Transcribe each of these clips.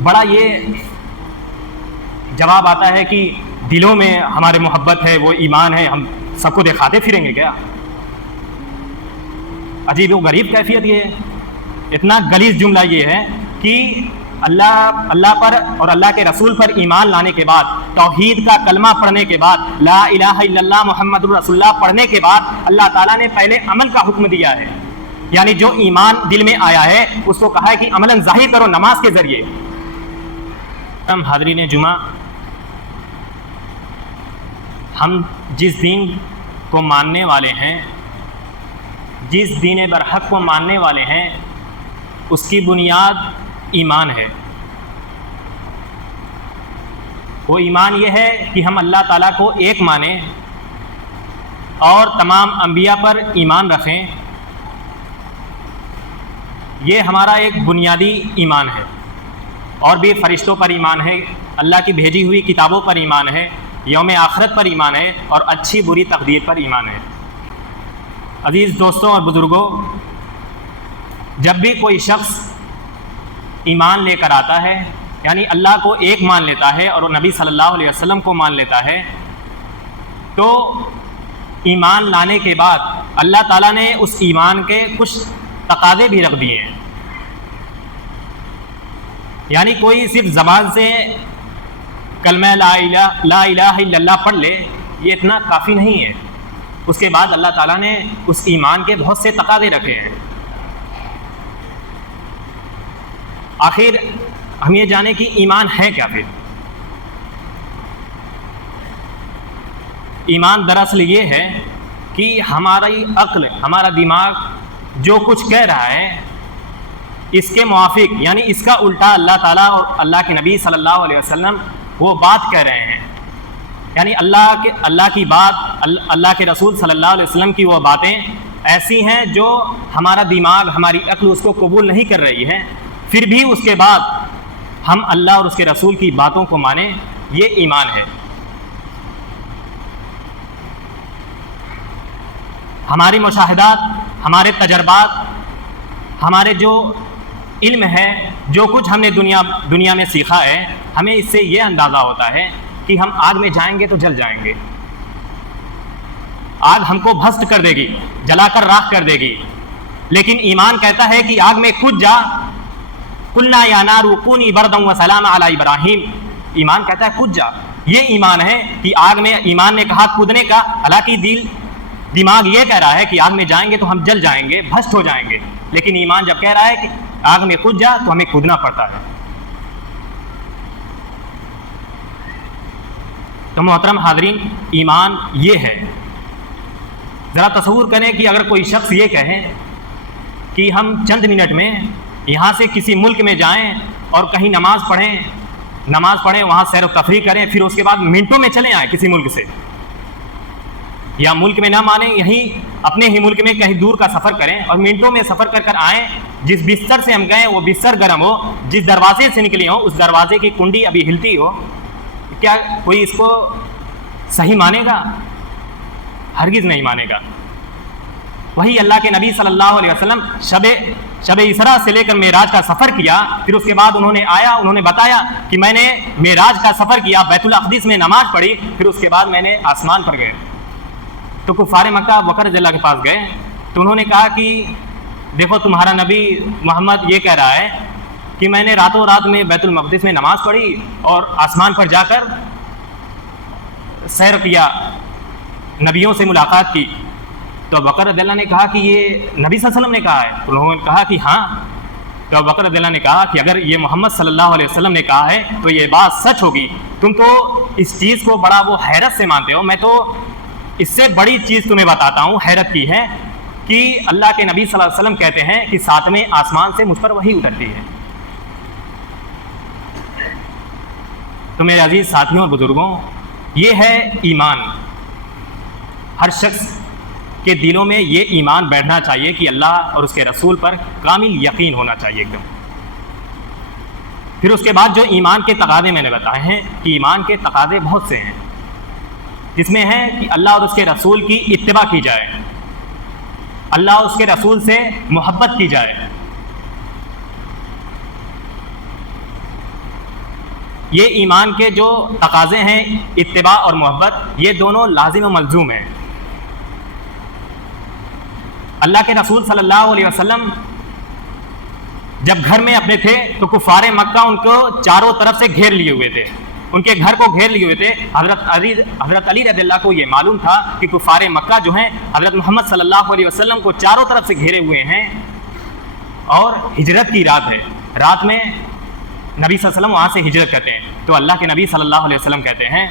بڑا یہ جواب آتا ہے کہ دلوں میں ہمارے محبت ہے، وہ ایمان ہے، ہم سب کو دکھاتے پھریں گے کیا؟ عجیب و غریب کیفیت یہ ہے. اتنا غلیظ جملہ یہ ہے کہ اللہ پر اور اللہ کے رسول پر ایمان لانے کے بعد، توحید کا کلمہ پڑھنے کے بعد، لا الہ الا اللہ محمد رسول اللہ پڑھنے کے بعد اللہ تعالیٰ نے پہلے عمل کا حکم دیا ہے. یعنی جو ایمان دل میں آیا ہے اس کو کہا ہے کہ عملاً ظاہر کرو نماز کے ذریعے. تم حاضرین جمعہ، ہم جس دین کو ماننے والے ہیں، جس دین برحق کو ماننے والے ہیں، اس کی بنیاد ایمان ہے. وہ ایمان یہ ہے کہ ہم اللہ تعالیٰ کو ایک مانیں اور تمام انبیاء پر ایمان رکھیں. یہ ہمارا ایک بنیادی ایمان ہے. اور بھی فرشتوں پر ایمان ہے، اللہ کی بھیجی ہوئی کتابوں پر ایمان ہے، یوم آخرت پر ایمان ہے، اور اچھی بری تقدیر پر ایمان ہے. عزیز دوستوں اور بزرگوں، جب بھی کوئی شخص ایمان لے کر آتا ہے، یعنی اللہ کو ایک مان لیتا ہے اور نبی صلی اللہ علیہ وسلم کو مان لیتا ہے، تو ایمان لانے کے بعد اللہ تعالیٰ نے اس ایمان کے کچھ تقاضے بھی رکھ دیے ہیں. یعنی کوئی صرف زبان سے کلمہ لا الہ الا اللہ پڑھ لے، یہ اتنا کافی نہیں ہے. اس کے بعد اللہ تعالیٰ نے اس ایمان کے بہت سے تقاضے رکھے ہیں. آخر ہم یہ جانیں کہ ایمان ہے کیا. پھر ایمان دراصل یہ ہے کہ ہماری عقل، ہمارا دماغ جو کچھ کہہ رہا ہے اس کے موافق، یعنی اس کا الٹا اللہ تعالیٰ اور اللہ کے نبی صلی اللہ علیہ وسلم وہ بات کہہ رہے ہیں. یعنی اللہ کی بات، اللہ کے رسول صلی اللہ علیہ وسلم کی وہ باتیں ایسی ہیں جو ہمارا دماغ، ہماری عقل اس کو قبول نہیں کر رہی ہے، پھر بھی اس کے بعد ہم اللہ اور اس کے رسول کی باتوں کو مانیں، یہ ایمان ہے. ہماری مشاہدات، ہمارے تجربات، ہمارے جو علم ہے، جو کچھ ہم نے دنیا میں سیکھا ہے، ہمیں اس سے یہ اندازہ ہوتا ہے کہ ہم آگ میں جائیں گے تو جل جائیں گے. آگ ہم کو بھسم کر دے گی، جلا کر راکھ کر دے گی. لیکن ایمان کہتا ہے کہ آگ میں کود جا. قلنا یا نار کونی بردا وسلاما علی ابراہیم. ایمان کہتا ہے کود جا. یہ ایمان ہے کہ آگ میں، ایمان نے کہا کودنے کا، حالانکہ دماغ یہ کہہ رہا ہے کہ آگ میں جائیں گے تو ہم جل جائیں گے، بھسم ہو جائیں گے. لیکن ایمان جب کہہ رہا ہے کہ آگ میں کود جا تو ہمیں کودنا پڑتا ہے. تو محترم حاضرین، ایمان یہ ہے. ذرا تصور کریں کہ اگر کوئی شخص یہ کہے کہ ہم چند منٹ میں یہاں سے کسی ملک میں جائیں اور کہیں نماز پڑھیں، وہاں سیر و تفریح کریں، پھر اس کے بعد منٹوں میں چلے آئیں کسی ملک سے، یا ملک میں نہ مانیں، یہیں اپنے ہی ملک میں کہیں دور کا سفر کریں اور منٹوں میں سفر کر آئیں. جس بستر سے ہم گئے وہ بستر گرم ہو، جس دروازے سے نکلے ہوں اس دروازے کی کنڈی ابھی ہلتی ہو، کیا کوئی اس کو صحیح مانے گا؟ ہرگز نہیں مانے گا. وہی اللہ کے نبی صلی اللہ علیہ وسلم شب اسراء سے لے کر معراج کا سفر کیا، پھر اس کے بعد انہوں نے بتایا کہ میں نے معراج کا سفر کیا، بیت الاقدس میں نماز پڑھی، پھر اس کے بعد میں نے آسمان پر گئے. تو کفار مکہ بکر رضی اللہ کے پاس گئے تو انہوں نے کہا کہ دیکھو تمہارا نبی محمد یہ کہہ رہا ہے کہ میں نے راتوں رات میں بیت المقدس میں نماز پڑھی اور آسمان پر جا کر سیر کیا، نبیوں سے ملاقات کی. تو بکر رضی اللہ نے کہا کہ یہ نبی صلی اللہ علیہ وسلم نے کہا ہے؟ تو انہوں نے کہا کہ ہاں. تو بکر رضی اللہ نے کہا کہ اگر یہ محمد صلی اللہ علیہ وسلم نے کہا ہے تو یہ بات سچ ہوگی. تم تو اس چیز کو بڑا وہ حیرت سے مانتے ہو، میں تو اس سے بڑی چیز تمہیں بتاتا ہوں، حیرت کی ہے، کہ اللہ کے نبی صلی اللہ علیہ وسلم کہتے ہیں کہ 7ویں آسمان سے مجھ پر وحی اترتی ہے. تو میرے عزیز ساتھیوں اور بزرگوں، یہ ہے ایمان. ہر شخص کے دلوں میں یہ ایمان بیٹھنا چاہیے کہ اللہ اور اس کے رسول پر کامل یقین ہونا چاہیے ایک دم. پھر اس کے بعد جو ایمان کے تقاضے میں نے بتائے ہیں کہ ایمان کے تقاضے بہت سے ہیں، جس میں ہے کہ اللہ اور اس کے رسول کی اتباع کی جائے، اللہ اور اس کے رسول سے محبت کی جائے، یہ ایمان کے جو تقاضے ہیں اتباع اور محبت، یہ دونوں لازم و ملزوم ہیں۔ اللہ کے رسول صلی اللہ علیہ وسلم جب گھر میں اپنے تھے تو کفار مکہ ان کو چاروں طرف سے گھیر لیے ہوئے تھے، ان کے گھر کو گھیر لیے ہوئے تھے۔ حضرت علی رضی اللہ کو یہ معلوم تھا کہ کفار مکہ جو ہیں حضرت محمد صلی اللہ علیہ وسلم کو چاروں طرف سے گھیرے ہوئے ہیں، اور ہجرت کی رات ہے، رات میں نبی صلی اللہ علیہ وسلم وہاں سے ہجرت کرتے ہیں۔ تو اللہ کے نبی صلی اللہ علیہ وسلم کہتے ہیں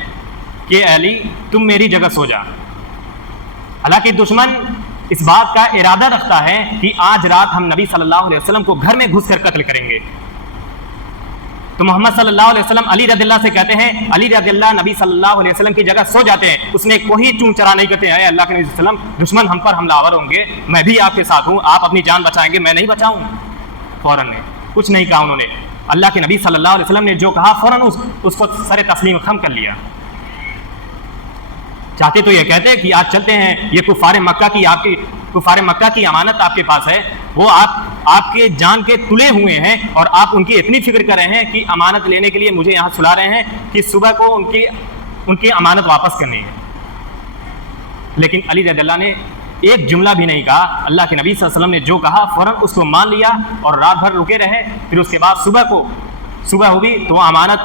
کہ علی تم میری جگہ سو جا۔ حالانکہ دشمن اس بات کا ارادہ رکھتا ہے کہ آج رات ہم نبی صلی اللہ علیہ وسلم کو گھر میں گھس کر قتل کریں گے، تو محمد صلی اللہ علیہ وسلم علی رضی اللہ سے کہتے ہیں، علی رضی اللہ نبی صلی اللہ علیہ وسلم کی جگہ سو جاتے ہیں، اس میں کوئی چون چرا نہیں کرتے ہیں، اللہ کے نبی صلی اللہ علیہ وسلم دشمن ہم پر حملہ آور ہوں گے، میں بھی آپ کے ساتھ ہوں، آپ اپنی جان بچائیں گے، میں نہیں بچاؤں۔ فوراً نے کچھ نہیں کہا انہوں نے، اللہ کے نبی صلی اللہ علیہ وسلم نے جو کہا فوراً اس کو سر تسلیم خم کر لیا۔ چاہتے تو یہ کہتے کہ آج چلتے ہیں، یہ کفار مکہ کی امانت آپ کے پاس ہے، وہ آپ کے جان کے تلے ہوئے ہیں، اور آپ ان کی اتنی فکر کر رہے ہیں کہ امانت لینے کے لیے مجھے یہاں سلا رہے ہیں کہ صبح کو ان کی امانت واپس کرنی ہے۔ لیکن علی رضی اللہ نے ایک جملہ بھی نہیں کہا، اللہ کے نبی صلی اللہ علیہ وسلم نے جو کہا فوراً اس کو مان لیا، اور رات بھر رکے رہے۔ پھر اس کے بعد صبح ہوئی تو وہ امانت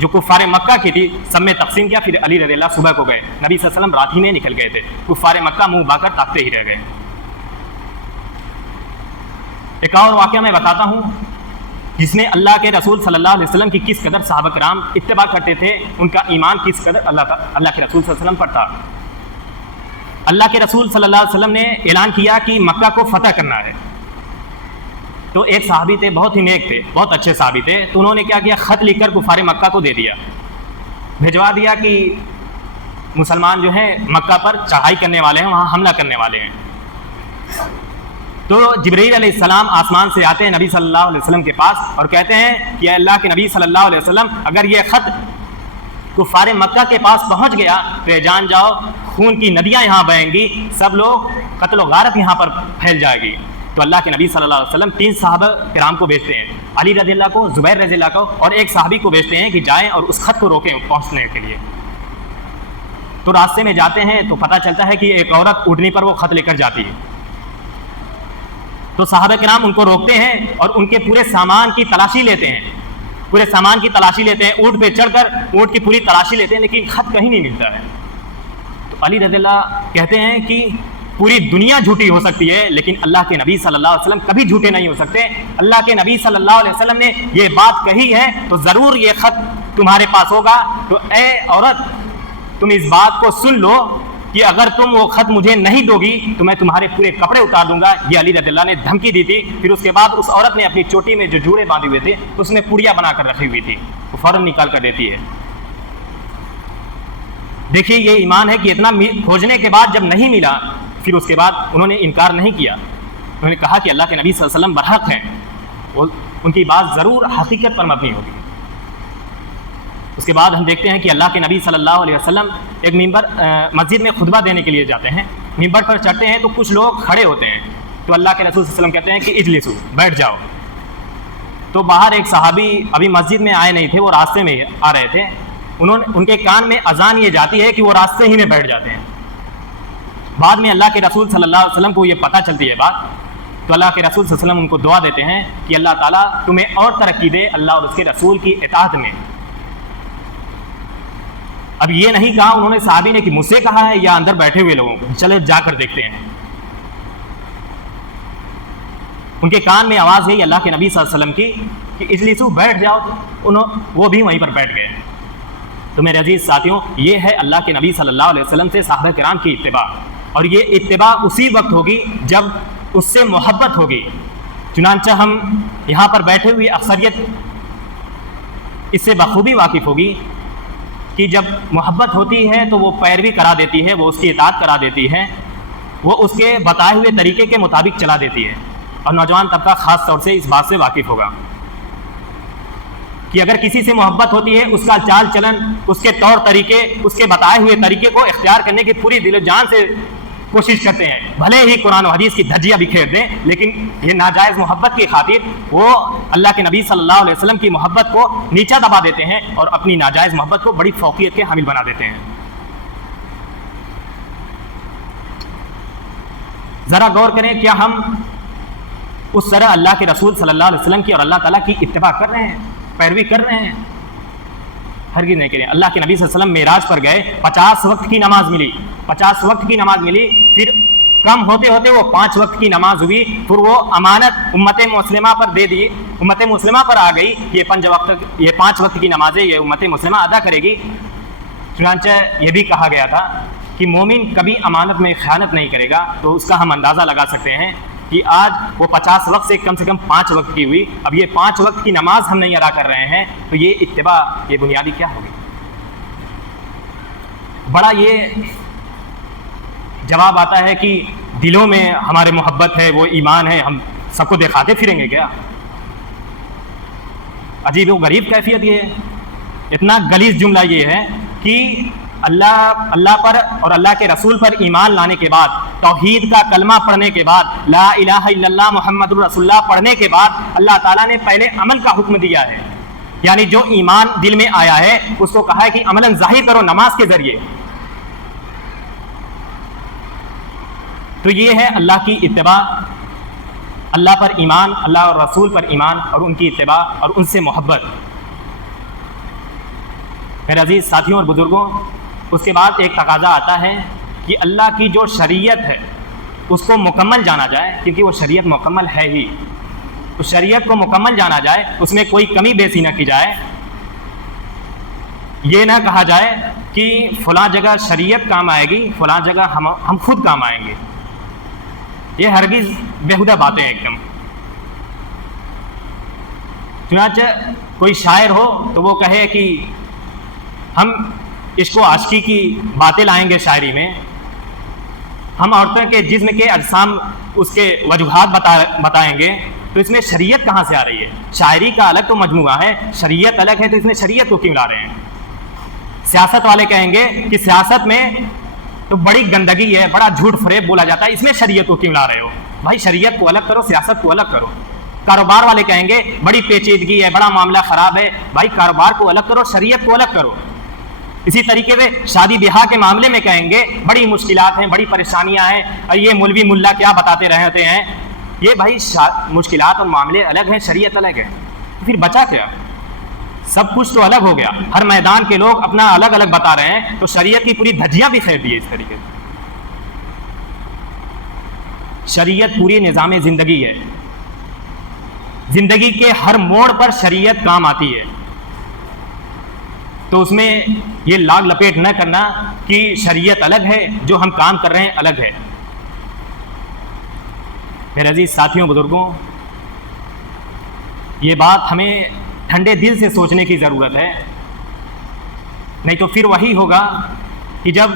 جو کفار مکہ کی تھی سب میں تقسیم کیا، پھر علی رضی اللہ صبح کو گئے، نبی صلی اللہ علیہ وسلم رات ہی میں نکل گئے تھے، کفار مکہ منہ با کر تاکتے ہی رہ گئے۔ ایک اور واقعہ میں بتاتا ہوں جس میں اللہ کے رسول صلی اللہ علیہ وسلم کی کس قدر صحابہ کرام اتباع کرتے تھے، ان کا ایمان کس قدر اللہ کے رسول صلی اللہ علیہ وسلم پر تھا۔ اللہ کے رسول صلی اللہ علیہ وسلم نے اعلان کیا کہ مکہ کو فتح کرنا ہے، تو ایک صحابی تھے، بہت ہی نیک تھے، بہت اچھے صحابی تھے، تو انہوں نے کیا کیا، خط لکھ کر کفار مکہ کو دے دیا، بھیجوا دیا کہ مسلمان جو ہیں مکہ پر چڑھائی کرنے والے ہیں، وہاں حملہ کرنے والے ہیں۔ تو جبرائیل علیہ السلام آسمان سے آتے ہیں نبی صلی اللہ علیہ وسلم کے پاس اور کہتے ہیں کہ اللہ کے نبی صلی اللہ علیہ وسلم اگر یہ خط کفار مکہ کے پاس پہنچ گیا تو یہ جان جاؤ خون کی ندیاں یہاں بہیں گی، سب لوگ قتل و غارت یہاں پر پھیل جائے گی۔ تو اللہ کے نبی صلی اللہ علیہ وسلم 3 صحابہ کرام کو بھیجتے ہیں، علی رضی اللہ کو، زبیر رضی اللہ کو، اور ایک صحابی کو بھیجتے ہیں کہ جائیں اور اس خط کو روکیں پہنچنے کے لیے۔ تو راستے میں جاتے ہیں تو پتہ چلتا ہے کہ ایک عورت اونٹنی پر وہ خط لے کر جاتی ہے، تو صحابہ کرام ان کو روکتے ہیں اور ان کے پورے سامان کی تلاشی لیتے ہیں، اونٹ پہ چڑھ کر اونٹ کی پوری تلاشی لیتے ہیں، لیکن خط کہیں نہیں ملتا ہے۔ تو علی رضی اللہ کہتے ہیں کہ پوری دنیا جھوٹی ہو سکتی ہے لیکن اللہ کے نبی صلی اللہ علیہ وسلم کبھی جھوٹے نہیں ہو سکتے۔ اللہ کے نبی صلی اللہ علیہ وسلم نے یہ بات کہی ہے تو ضرور یہ خط تمہارے پاس ہوگا۔ تو اے عورت تم اس بات کو سن لو کہ اگر تم وہ خط مجھے نہیں دو گی تو میں تمہارے پورے کپڑے اتار دوں گا۔ یہ علی رضی اللہ نے دھمکی دی تھی۔ پھر اس کے بعد اس عورت نے اپنی چوٹی میں جو جوڑے باندھے ہوئے تھے اس میں پوڑیاں بنا کر رکھی ہوئی تھی، وہ فوراً نکال کر دیتی ہے۔ دیکھیے یہ ایمان ہے کہ اتنا کھوجنے کے بعد جب نہیں ملا پھر اس کے بعد انہوں نے انکار نہیں کیا، انہوں نے کہا کہ اللہ کے نبی صلی اللہ علیہ وسلم برحق ہیں، ان کی بات ضرور حقیقت پر مبنی ہوگی۔ اس کے بعد ہم دیکھتے ہیں کہ اللہ کے نبی صلی اللہ علیہ وسلم ایک مسجد میں خطبہ دینے کے لیے جاتے ہیں، ممبر پر چڑھتے ہیں تو کچھ لوگ کھڑے ہوتے ہیں، تو اللہ کے رسول صلی اللہ علیہ وسلم کہتے ہیں کہ اجلسو، بیٹھ جاؤ۔ تو باہر ایک صحابی ابھی مسجد میں آئے نہیں تھے، وہ راستے میں آ رہے تھے، ان کے کان میں اذان یہ جاتی ہے کہ وہ راستے ہی میں بیٹھ جاتے ہیں۔ بعد میں اللہ کے رسول صلی اللہ علیہ وسلم کو یہ پتہ چلتی ہے بات، تو اللہ کے رسول صلی اللہ علیہ وسلم ان کو دعا دیتے ہیں کہ اللہ تعالیٰ تمہیں اور ترقی دے اللہ اور اس کے رسول کی اطاعت میں۔ اب یہ نہیں کہا انہوں نے صحابی نے کہ مجھ سے کہا ہے یا اندر بیٹھے ہوئے لوگوں کو، چلے جا کر دیکھتے ہیں۔ ان کے کان میں آواز گئی اللہ کے نبی صلی اللہ علیہ وسلم کی کہ اجلسو، بیٹھ جاؤ، وہ بھی وہیں پر بیٹھ گئے۔ تو میرے عزیز ساتھیوں، یہ ہے اللہ کے نبی صلی اللہ علیہ وسلم سے صحابہ کرام کی اتباع، اور یہ اتباع اسی وقت ہوگی جب اس سے محبت ہوگی۔ چنانچہ ہم یہاں پر بیٹھے ہوئے اکثریت اس سے بخوبی واقف ہوگی کہ جب محبت ہوتی ہے تو وہ پیروی کرا دیتی ہے، وہ اس کی اطاعت کرا دیتی ہے، وہ اس کے بتائے ہوئے طریقے کے مطابق چلا دیتی ہے۔ اور نوجوان طبقہ خاص طور سے اس بات سے واقف ہوگا کہ اگر کسی سے محبت ہوتی ہے اس کا چال چلن، اس کے طور طریقے، اس کے بتائے ہوئے طریقے کو اختیار کرنے کی پوری دل و جان سے کوشش کرتے ہیں، بھلے ہی قرآن و حدیث کی دھجیاں بکھیر دیں، لیکن یہ ناجائز محبت کی خاطر وہ اللہ کے نبی صلی اللہ علیہ وسلم کی محبت کو نیچا دبا دیتے ہیں اور اپنی ناجائز محبت کو بڑی فوقیت کے حامل بنا دیتے ہیں۔ ذرا غور کریں، کیا ہم اس طرح اللہ کے رسول صلی اللہ علیہ وسلم کی اور اللہ تعالیٰ کی اتباع کر رہے ہیں، پیروی کر رہے ہیں؟ ہرگز نہیں کریں۔ اللہ کے نبی صلی اللہ علیہ وسلم معراج پر گئے، 50 وقت کی نماز ملی، 50 وقت کی نماز ملی، پھر کم ہوتے ہوتے وہ 5 وقت کی نماز ہوئی، پھر وہ امانت امت مسلمہ پر دے دی، امت مسلمہ پر آ گئی، یہ 5 وقت کی نمازیں یہ امت مسلمہ ادا کرے گی۔ چنانچہ یہ بھی کہا گیا تھا کہ مومن کبھی امانت میں خیانت نہیں کرے گا، تو اس کا ہم اندازہ لگا سکتے ہیں کہ آج وہ 50 وقت سے کم 5 وقت کی ہوئی، اب یہ 5 وقت کی نماز ہم نہیں ادا کر رہے ہیں، تو یہ اتباع یہ بنیادی کیا ہوگی؟ بڑا یہ جواب آتا ہے کہ دلوں میں ہمارے محبت ہے، وہ ایمان ہے، ہم سب کو دکھاتے پھریں گے کیا؟ عجیب و غریب کیفیت یہ ہے۔ اتنا غلیظ جملہ یہ ہے کہ اللہ پر اور اللہ کے رسول پر ایمان لانے کے بعد، توحید کا کلمہ پڑھنے کے بعد، لا الہ الا اللہ محمد رسول اللہ پڑھنے کے بعد اللہ تعالیٰ نے پہلے عمل کا حکم دیا ہے، یعنی جو ایمان دل میں آیا ہے اس کو کہا ہے کہ عملاً ظاہر کرو نماز کے ذریعے۔ تو یہ ہے اللہ کی اتباع، اللہ پر ایمان، اللہ اور رسول پر ایمان اور ان کی اتباع اور ان سے محبت۔ میرے عزیز ساتھیوں اور بزرگوں، اس کے بعد ایک تقاضا آتا ہے کہ اللہ کی جو شریعت ہے اس کو مکمل جانا جائے، کیونکہ وہ شریعت مکمل ہے ہی، اس شریعت کو مکمل جانا جائے، اس میں کوئی کمی بیسی نہ کی جائے۔ یہ نہ کہا جائے کہ فلاں جگہ شریعت کام آئے گی، فلاں جگہ ہم خود کام آئیں گے، یہ ہرگز بیہودہ باتیں ایک دم۔ چنانچہ کوئی شاعر ہو تو وہ کہے کہ ہم عشق و عاشقی کی باتیں لائیں گے شاعری میں، ہم عورتوں کے جسم کے اجسام اس کے وجوہات بتائیں گے، تو اس میں شریعت کہاں سے آ رہی ہے؟ شاعری کا الگ تو مجموعہ ہے، شریعت الگ ہے، تو اس میں شریعت کو کیوں لا رہے ہیں؟ سیاست والے کہیں گے کہ سیاست میں تو بڑی گندگی ہے، بڑا جھوٹ فریب بولا جاتا ہے، اس میں شریعت کو کیوں لا رہے ہو؟ بھائی شریعت کو الگ کرو، سیاست کو الگ کرو۔ کاروبار والے کہیں گے بڑی پیچیدگی ہے، بڑا معاملہ خراب ہے، بھائی کاروبار کو الگ کرو، شریعت کو الگ کرو۔ اسی طریقے سے شادی بیاہ کے معاملے میں کہیں گے بڑی مشکلات ہیں، بڑی پریشانیاں ہیں، اور یہ مولوی ملا کیا بتاتے رہتے ہیں، یہ بھائی مشکلات اور معاملے الگ ہیں، شریعت الگ ہے، تو پھر بچا کیا؟ سب کچھ تو الگ ہو گیا، ہر میدان کے لوگ اپنا الگ الگ بتا رہے ہیں، تو شریعت کی پوری دھجیاں بھی پھیر دی ہے اس طریقے سے۔ شریعت پوری نظام زندگی ہے، زندگی کے ہر موڑ پر شریعت کام آتی ہے، تو اس میں یہ لاگ لپیٹ نہ کرنا کہ شریعت الگ ہے، جو ہم کام کر رہے ہیں الگ ہے۔ میرے عزیز ساتھیوں بزرگوں، یہ بات ہمیں ٹھنڈے دل سے سوچنے کی ضرورت ہے، نہیں تو پھر وہی ہوگا کہ جب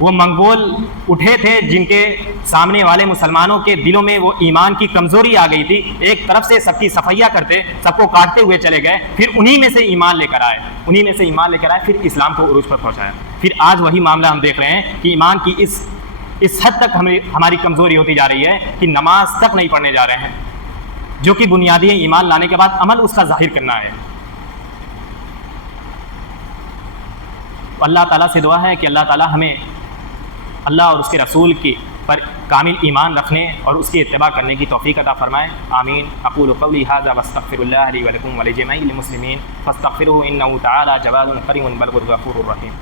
وہ منگول اٹھے تھے، جن کے سامنے والے مسلمانوں کے دلوں میں وہ ایمان کی کمزوری آ گئی تھی، ایک طرف سے سب کی صفیہ کرتے، سب کو کاٹتے ہوئے چلے گئے، پھر انہی میں سے ایمان لے کر آئے، پھر اسلام کو عروج پر پہنچایا۔ پھر آج وہی معاملہ ہم دیکھ رہے ہیں کہ ایمان کی اس حد تک ہماری کمزوری ہوتی جا رہی ہے کہ نماز تک نہیں پڑھنے جا رہے ہیں، جو کہ بنیادی ایمان لانے کے بعد عمل اس کا ظاہر کرنا ہے۔ اللہ تعالیٰ سے دعا ہے کہ اللہ تعالیٰ ہمیں اللہ اور اس کے رسول کی پر کامل ایمان رکھنے اور اس کی اتباع کرنے کی توفیق عطا فرمائے، آمین۔ اقول قولی ھذا واستغفر اللہ لی ولکم ولجمیع المسلمین فاستغفروہ انہ تعالی جواد کریم بر غفور رحیم۔